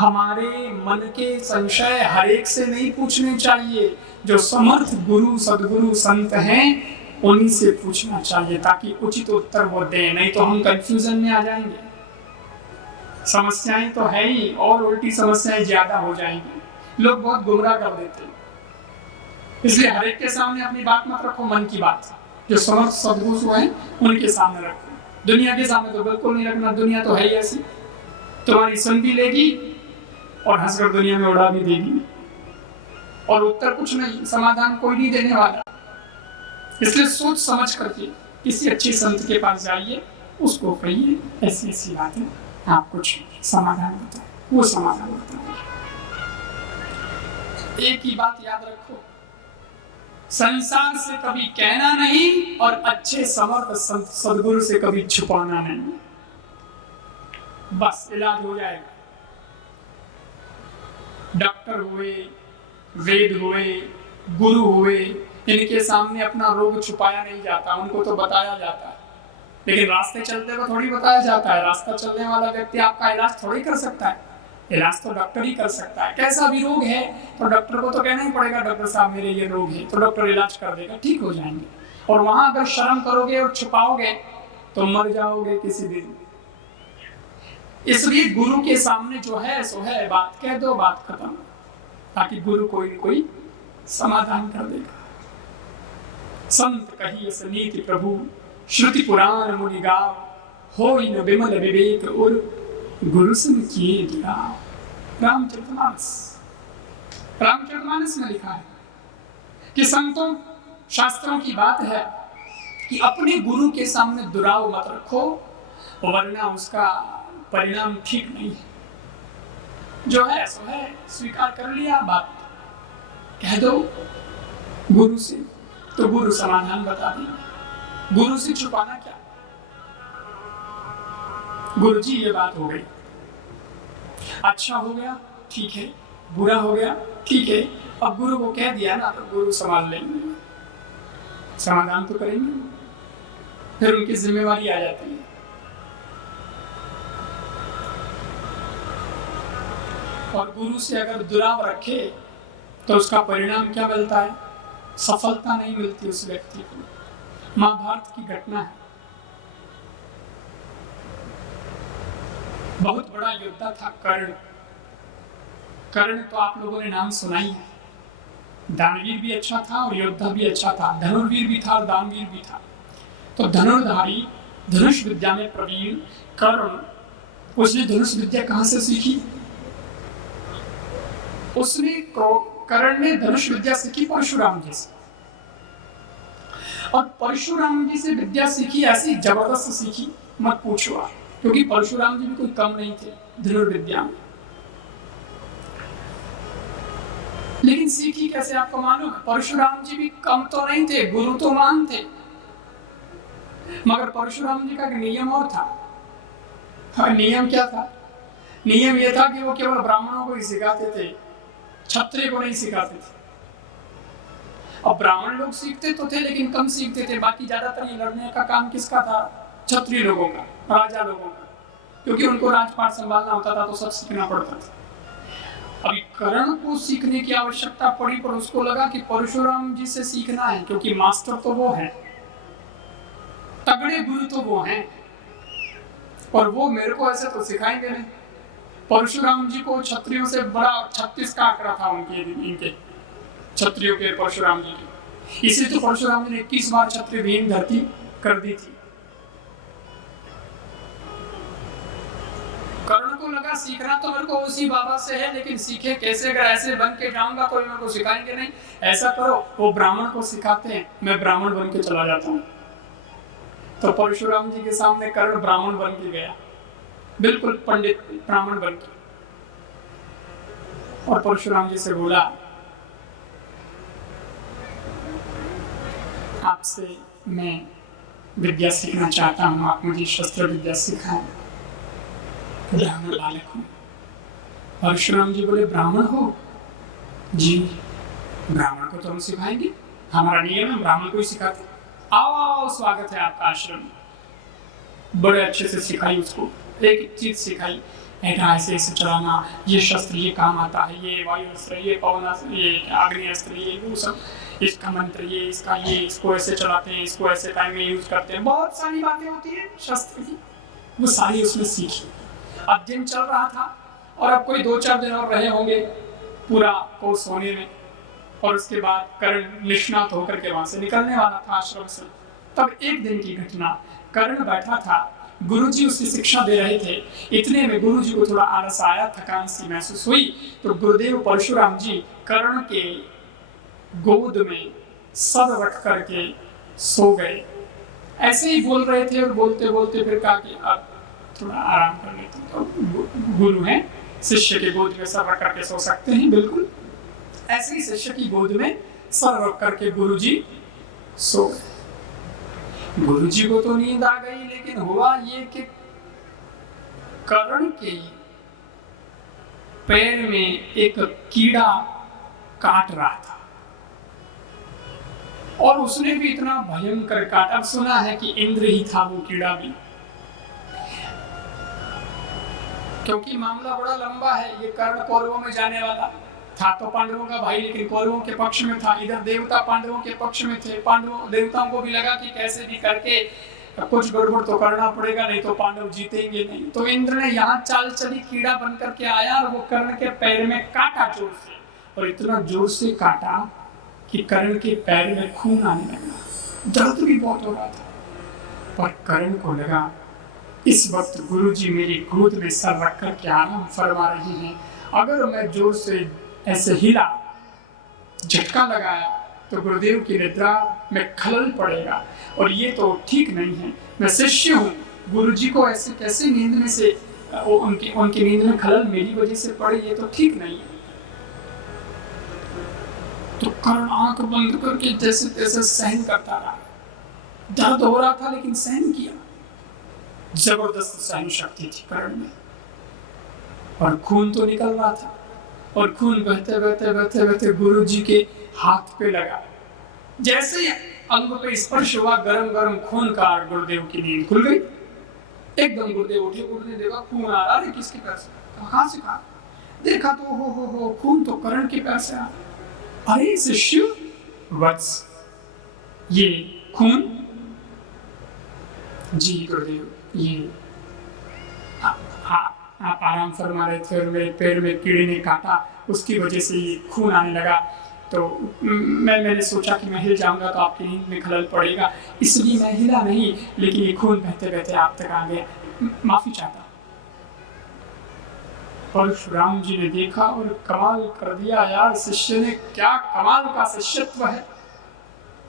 हमारे मन के संशय हर एक से नहीं पूछने चाहिए, जो समर्थ गुरु सदगुरु संत हैं उन्हीं से पूछना चाहिए, ताकि उचित उत्तर वो दें, नहीं तो हम कंफ्यूजन में आ जाएंगे। समस्याएं तो है ही और उल्टी समस्याएं ज्यादा हो जाएंगी, लोग बहुत गुमराह कर देते हैं। इसलिए हर एक के सामने अपनी बात मत रखो, मन की बात जो समर्थ सदगुरु हैं उनके सामने रखो, दुनिया के सामने तो बिल्कुल नहीं रखना। दुनिया तो है ही ऐसी, तुम्हारी सुन भी लेगी और हंसकर दुनिया में उड़ा भी देगी, और उत्तर कुछ नहीं, समाधान कोई नहीं देने वाला। इसलिए सोच समझ करके किसी अच्छे संत के पास जाइए, उसको कहिए ऐसी ऐसी बातें, आप कुछ समाधान बताए, वो समाधान बताए। एक ही बात याद रखो, संसार से कभी कहना नहीं और अच्छे समर्थ संत सदगुरु से कभी छुपाना नहीं, बस इलाज हो जाएगा। डॉक्टर हुए, वेद हुए, गुरु हुए, इनके सामने अपना रोग छुपाया नहीं जाता, उनको तो बताया जाता है, लेकिन रास्ते चलते को थोड़ी बताया जाता है। रास्ता चलने वाला व्यक्ति आपका इलाज थोड़ी कर सकता है, इलाज तो डॉक्टर ही कर सकता है। कैसा भी रोग है तो डॉक्टर को तो कहना ही पड़ेगा, डॉक्टर साहब मेरे ये रोग है, तो डॉक्टर इलाज कर देगा, ठीक हो जाएंगे। और वहां अगर शर्म करोगे और छुपाओगे तो मर जाओगे किसी दिन। इसलिए गुरु के सामने जो है सो है, बात कह दो, बात खत्म, ताकि गुरु कोई न कोई समाधान कर देगा। संत कहिए नीति प्रभु, श्रुति पुराण मुनि गाव, होई न विमल विवेक उर, गुरु सुन किए दुराव। रामचरितमानस में लिखा है कि संतों शास्त्रों की बात है कि अपने गुरु के सामने दुराव मत रखो, वरना उसका परिणाम ठीक नहीं है। जो है सो है, स्वीकार कर लिया, बात कह दो गुरु से, तो गुरु समाधान बता देंगे। गुरु से छुपाना क्या? गुरु जी ये बात हो गई, अच्छा हो गया ठीक है, बुरा हो गया ठीक है, अब गुरु को कह दिया ना तो गुरु संभाल लेंगे, समाधान तो करेंगे, फिर उनकी जिम्मेवारी आ जाती है। और गुरु से अगर दुराव रखे तो उसका परिणाम क्या मिलता है? सफलता नहीं मिलती उस व्यक्ति को। महाभारत की घटना है, बहुत बड़ा योद्धा था कर्ण। कर्ण तो आप लोगों ने नाम सुना ही है, दानवीर भी अच्छा था और योद्धा भी अच्छा था, धनुर्वीर भी था और दानवीर भी था। तो धनुर्धारी, धनुष विद्या में प्रवीण कर्ण, उसने धनुष विद्या कहां से सीखी? उसने कर्ण ने धनुष विद्या सीखी परशुराम जी से, और परशुराम जी से विद्या सीखी, ऐसी जबरदस्त सीखी मत पूछो आप, क्योंकि परशुराम जी भी कोई कम नहीं थे धनुर्विद्या में। लेकिन सीखी कैसे आपको मालूम है? परशुराम जी भी कम तो नहीं थे, गुरु तो महान थे, मगर परशुराम जी का एक नियम और था। हाँ, नियम क्या था? नियम यह था कि वो केवल ब्राह्मणों को ही सिखाते थे, क्षत्रिय को नहीं सिखाते थे। अब ब्राह्मण लोग सीखते तो थे लेकिन कम सीखते थे, बाकी ज्यादातर ये लड़ने का काम किसका था? क्षत्रिय लोगों का, राजा लोगों का, क्योंकि उनको राजपाट संभालना होता था तो सब सीखना पड़ता था। अभी कर्ण को सीखने की आवश्यकता पड़ी, पर उसको लगा कि परशुराम जी से सीखना है, क्योंकि मास्टर तो वो है, तगड़े गुरु तो वो हैं, और वो मेरे को ऐसे तो सिखाएंगे नहीं। परशुराम जी को क्षत्रियों से बड़ा 36 का आंकड़ा था इनके क्षत्रियों के, परशुराम जी के। इसलिए तो परशुराम जी ने 21 बार क्षत्रिय विहीन धरती कर दी थी। कर्ण को लगा सीखना तो मेरे को उसी बाबा से है, लेकिन सीखे कैसे? अगर ऐसे बन के जाऊंगा कोई मेरे को सिखाएंगे नहीं। ऐसा करो, वो ब्राह्मण को सिखाते हैं, मैं ब्राह्मण बन के चला जाता हूँ। तो परशुराम जी के सामने कर्ण ब्राह्मण बन के गया, बिल्कुल पंडित ब्राह्मण बन के, और परशुराम जी से बोला, आपसे मैं विद्या सीखना चाहता हूँ, आप मुझे शस्त्र विद्या सिखाएं, ब्राह्मण बालक हूँ। परशुराम जी बोले, ब्राह्मण हो? जी, ब्राह्मण को तो हम सिखाएंगे, हमारा नियम है, ब्राह्मण को ही सिखाते। आओ, स्वागत है आपका आश्रम। बड़े अच्छे से सिखाई उसको, एक चीज सिखाई ऐसे ऐसे चलाना, ये शस्त्र ये काम आता है, ये वायु अस्त्र, ये पवन अस्त्र, ये अग्नि अस्त्र, ये वो सब, इसका मंत्र ये, इसका ये, इसको ऐसे चलाते हैं, इसको ऐसे टाइम में यूज करते हैं, बहुत सारी बातें होती है शस्त्र की, वो सारी उसने सीखी। अब दिन चल रहा था और अब कोई 2-4 दिन और रहे होंगे पूरा कोर्स होने में, और उसके बाद कर्ण निष्णात होकर के वहां से निकलने वाला था आश्रम से। तब एक दिन की घटना, कर्ण बैठा था, गुरुजी उसे शिक्षा दे रहे थे, इतने में गुरुजी को थोड़ा आलस आया, थकान सी महसूस हुई, तो गुरुदेव परशुराम जी कर्ण के गोद में सर रख करके सो गए। ऐसे ही बोल रहे थे और बोलते बोलते फिर कहा कि अब थोड़ा आराम कर लेते, तो गुरु हैं, शिष्य के गोद में सर रख करके सो सकते हैं, बिल्कुल ऐसे ही शिष्य की गोद में सर रख करके गुरुजी सो गए। गुरुजी को तो नींद आ गई, लेकिन हुआ ये कि कर्ण के पैर में एक कीड़ा काट रहा था, और उसने भी इतना भयंकर काटा। अब सुना है कि इंद्र ही था वो कीड़ा भी, क्योंकि मामला बड़ा लंबा है। ये कर्ण कौरवों में जाने वाला था, तो पांडवों का भाई, लेकिन कौरवों के पक्ष में था। इधर देवता पांडवों के पक्ष में थे, पांडवों देवताओं को भी लगा कि कैसे भी करके कुछ गड़बड़ तो करना पड़ेगा, नहीं तो पांडव जीतेंगे नहीं। तो इंद्र ने यहाँ चाल चली, कीड़ा बन करके आया और वो कर्ण के पैर में काटा जोर से, और इतना जोर से काटा कि कर्ण के पैर में खून आने लगा, दर्द भी बहुत हो रहा था। पर कर्ण को लगा इस वक्त गुरुजी मेरी गोद में सर रख कर के आराम फरमा रहे हैं, अगर मैं जोर से ऐसे हिला, झटका लगाया, तो गुरुदेव की निद्रा में खलल पड़ेगा, और ये तो ठीक नहीं है। मैं शिष्य हूँ, गुरुजी को ऐसे कैसे नींद में से उनकी नींद में खलल मेरी वजह से पड़े, ये तो ठीक नहीं है। तो कर्ण आंख बंद करके जैसे तैसे सहन करता रहा, दर्द हो रहा था लेकिन सहन किया, जबरदस्त सहन शक्ति थी कर्ण में, और खून तो निकल रहा था, और खून बहते बहते बहते बहते गुरुजी के हाथ पे लगा। जैसे अंग पे स्पर्श हुआ, गरम गरम खून का, गुरुदेव की नींद खुल गई। एकदम गुरुदेव उठे, गुरुदेव देखा खून आ रहा, अरे किसके पैर से, कहाँ से कहा, देखा तो हो खून तो कर्ण के पैर से आ। अरे शिष्य वत्स, ये खून? जी गुरुदेव, ये आप आराम फरमा रहे थे और मेरे पैर में कीड़े ने काटा, उसकी वजह से ये खून आने लगा, तो मैंने सोचा कि मैं हिल जाऊंगा तो आपकी नींद में खलल पड़ेगा, इसलिए मैं हिला नहीं, लेकिन ये खून बहते बहते आप तक आ गया, माफी चाहता। परशुराम जी ने देखा और कमाल कर दिया यार, शिष्य ने क्या कमाल का शिष्यत्व है।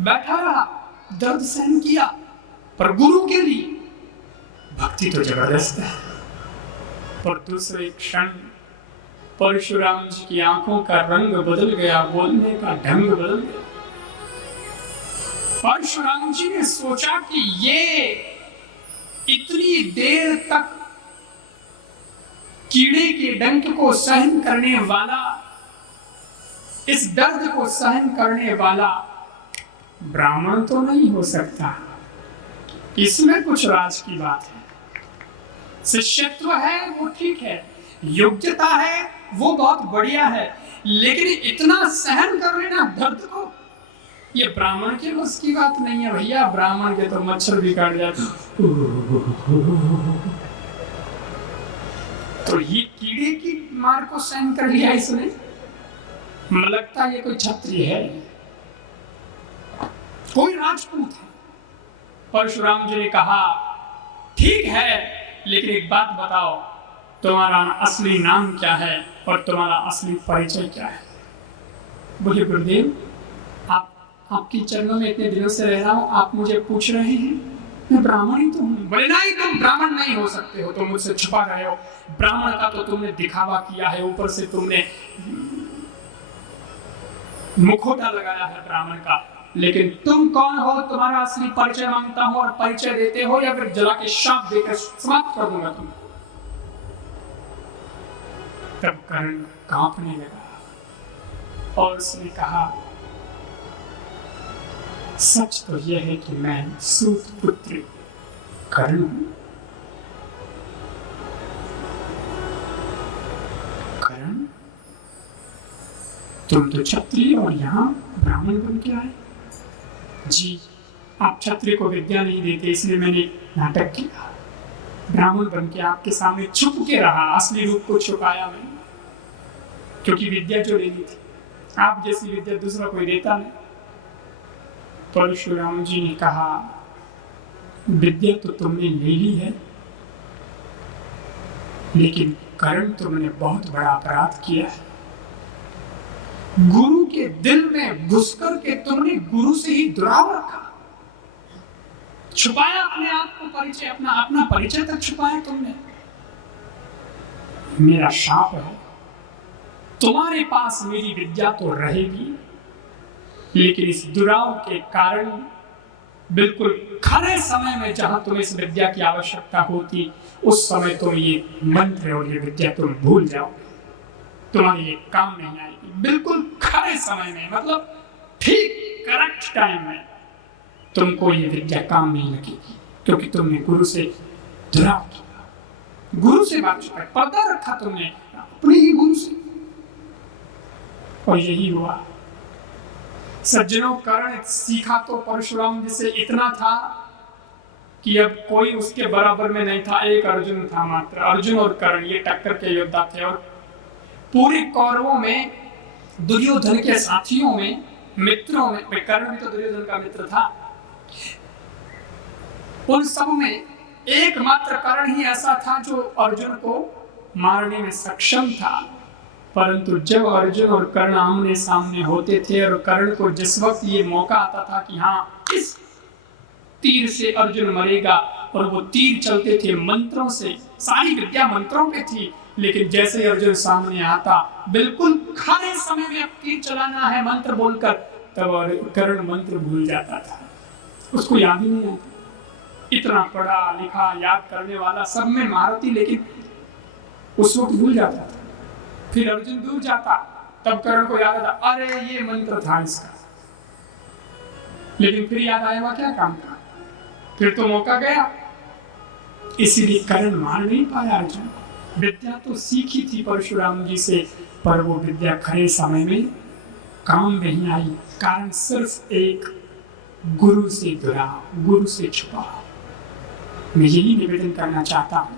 बैठा रहा, दर्द सहन किया, पर गुरु के लिए भक्ति तो जबरदस्त है। पर दूसरे क्षण परशुराम जी की आंखों का रंग बदल गया, बोलने का ढंग बदल गया। परशुराम जी ने सोचा कि ये इतनी देर तक कीड़े के डंक को सहन करने वाला, इस दर्द को सहन करने वाला ब्राह्मण तो नहीं हो सकता, इसमें कुछ राज की बात है। शिष्यत्व है वो ठीक है, योग्यता है वो बहुत बढ़िया है, लेकिन इतना सहन कर लेना दर्द को, ये ब्राह्मण के बस की बात नहीं है भैया। ब्राह्मण के तो मच्छर भी काट जाते, तो ये कीड़े की मार को सहन कर लिया इसने, लगता ये कोई क्षत्रिय है, कोई राजपूत है। परशुराम जी ने कहा ठीक है, लेकिन एक बात बताओ, तुम्हारा असली नाम क्या है और तुम्हारा असली परिचय क्या है? बोले गुरुदेव, आपके चरणों में इतने दिनों से रह रहा हूं, आप मुझे पूछ रहे हैं, मैं ब्राह्मण ही तो हूं। बोले नहीं, तुम ब्राह्मण नहीं हो सकते हो, तुम मुझसे छुपा रहे हो। ब्राह्मण का तो तुमने दिखावा किया है, ऊपर से तुमने मुखौटा लगाया है ब्राह्मण का, लेकिन तुम कौन हो, तुम्हारा असली परिचय मांगता हूं, और परिचय देते हो या फिर जला के शाप देकर समाप्त कर दूंगा तुम्हें। तब कर्ण कांपने लगा और उसने कहा सच तो यह है कि मैं सूत पुत्र कर्ण हूं। तुम तो क्षत्रिय और यहाँ ब्राह्मण बन के आए। जी, आप क्षत्रिय को विद्या नहीं देते इसलिए मैंने नाटक किया, ब्राह्मण बन के आपके सामने छुप के रहा, असली रूप को छुपाया मैंने, क्योंकि विद्या जो लेनी थी, आप जैसी विद्या दूसरा कोई देता नहीं। परशुराम जी ने कहा, विद्या तो तुमने ले ली है, लेकिन कर्ण तुमने बहुत बड़ा अपराध किया है। गुरु के दिल में घुस कर के तुमने गुरु से ही दुराव रखा, छुपाया अपने आप को, परिचय अपना परिचय तक छुपाया तुमने। मेरा शाप है, तुम्हारे पास मेरी विद्या तो रहेगी, लेकिन इस दुराव के कारण बिल्कुल खरे समय में जहां तुम्हें इस विद्या की आवश्यकता होती, उस समय तुम ये मंत्र और ये विद्या तुम भूल जाओगे, तुम्हारे ये काम नहीं आएगी। बिल्कुल खरे समय में, मतलब ठीक करेक्ट टाइम में तुमको ये विद्या काम नहीं लगेगी, क्योंकि तुमने गुरु से दुराव किया, गुरु से बात छुपाई, पर्दा रखा तुमने अपने ही गुरु से। और यही हुआ। सज्जनों, कर्ण सीखा तो परशुराम जी से इतना था कि अब कोई उसके बराबर में नहीं था, एक अर्जुन था मात्र। अर्जुन और कर्ण ये टक्कर के योद्धा थे, और पूरे कौरवों में, दुर्योधन के साथियों में, मित्रों में, कर्ण भी तो दुर्योधन का मित्र था, उन सब में एकमात्र कर्ण ही ऐसा था जो अर्जुन को मारने में सक्षम था। परंतु जब अर्जुन और कर्ण आमने सामने होते थे और कर्ण को जिस वक्त ये मौका आता था कि हाँ इस तीर से अर्जुन मरेगा, और वो तीर चलते थे मंत्रों से, सारी विद्या मंत्रों पे थी, लेकिन जैसे ही अर्जुन सामने आता, बिल्कुल खरे समय में अब तीर चलाना है मंत्र बोलकर, तब कर्ण मंत्र भूल जाता था, उसको याद ही नहीं आता। इतना पढ़ा लिखा याद करने वाला, सब में महारथी, लेकिन उस वक्त भूल जाता था। फिर अर्जुन दूर जाता, तब कर्ण को याद आता, अरे ये मंत्र था इसका, लेकिन फिर याद आया क्या काम था, फिर तो मौका गया। इसीलिए कर्ण मार नहीं पाया अर्जुन। विद्या तो सीखी थी परशुराम जी से, पर वो विद्या खरे समय में काम नहीं आई, कारण सिर्फ एक गुरु से दुरा, गुरु से छुपा। मैं यही निवेदन करना चाहता हूं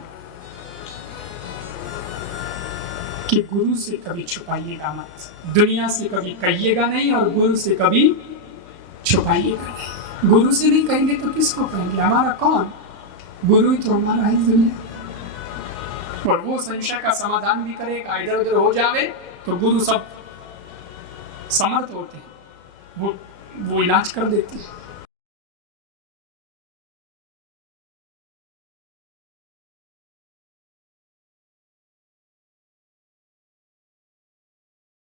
कि गुरु से कभी छुपाइएगा मत, दुनिया से कभी कहिएगा नहीं, और गुरु से कभी छुपाइएगा नहीं। गुरु से नहीं कहेंगे तो किसको कहेंगे? हमारा कौन? गुरु ही तो हमारा है दुनिया। और वो संशय का समाधान भी करेगा, इधर उधर हो जावे तो गुरु सब समर्थ होते हैं, वो इलाज कर देते हैं।